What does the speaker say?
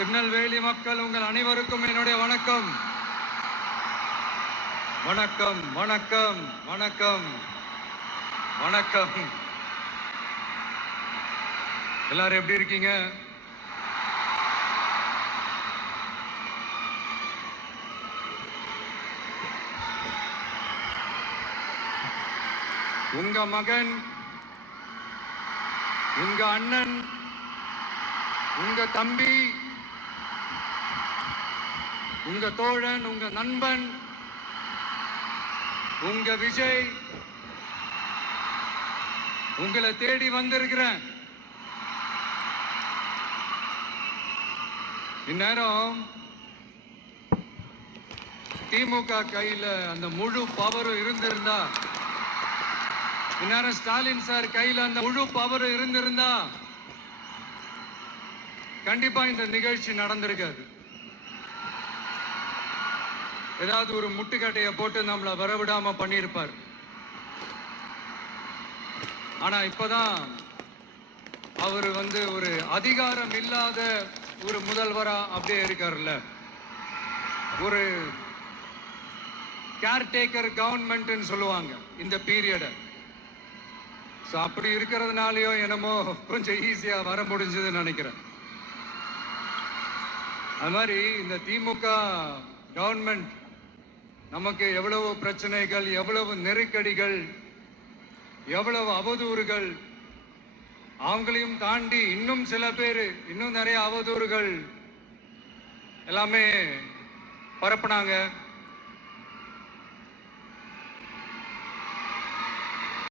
திருநெல்வேலி மக்கள் உங்கள் அனைவருக்கும் என்னுடைய வணக்கம். வணக்கம் வணக்கம் வணக்கம் வணக்கம். எல்லாரும் எப்படி இருக்கீங்க? உங்க மகன், உங்க அண்ணன், உங்க தம்பி, உங்க தோழன், உங்க நண்பன், உங்க விஜய் உங்களை தேடி வந்திருக்கிறேன். இந்நேரம் திமுக கையில அந்த முழு பவரும் இருந்திருந்தா, இந்நேரம் ஸ்டாலின் சார் கையில அந்த முழு பவரும் இருந்திருந்தா கண்டிப்பா இந்த நிகழ்ச்சி நடந்திருக்காது. ஏதாவது ஒரு முட்டுக்கட்டையை போட்டு நம்மளை வரவிடாம பண்ணியிருப்பார். ஆனா இப்பதான் அவர் ஒரு அதிகாரம் இல்லாத ஒரு முதல்வரா அப்படியே இருக்காருல்ல. ஒரு கேர்டேக்கர் கவர்மெண்ட் சொல்லுவாங்க இந்த பீரியட. அப்படி இருக்கிறதுனாலயோ என்னமோ கொஞ்சம் ஈஸியா வர முடிஞ்சதுன்னு நினைக்கிறேன். அது மாதிரி இந்த திமுக கவர்மெண்ட் நமக்கு எவ்வளவு பிரச்சனைகள், எவ்வளவு நெருக்கடிகள், எவ்வளவு அவதூறுகள், அவங்களையும் தாண்டி இன்னும் சில பேர் இன்னும் நிறைய அவதூறுகள் எல்லாமே பரப்புனாங்க.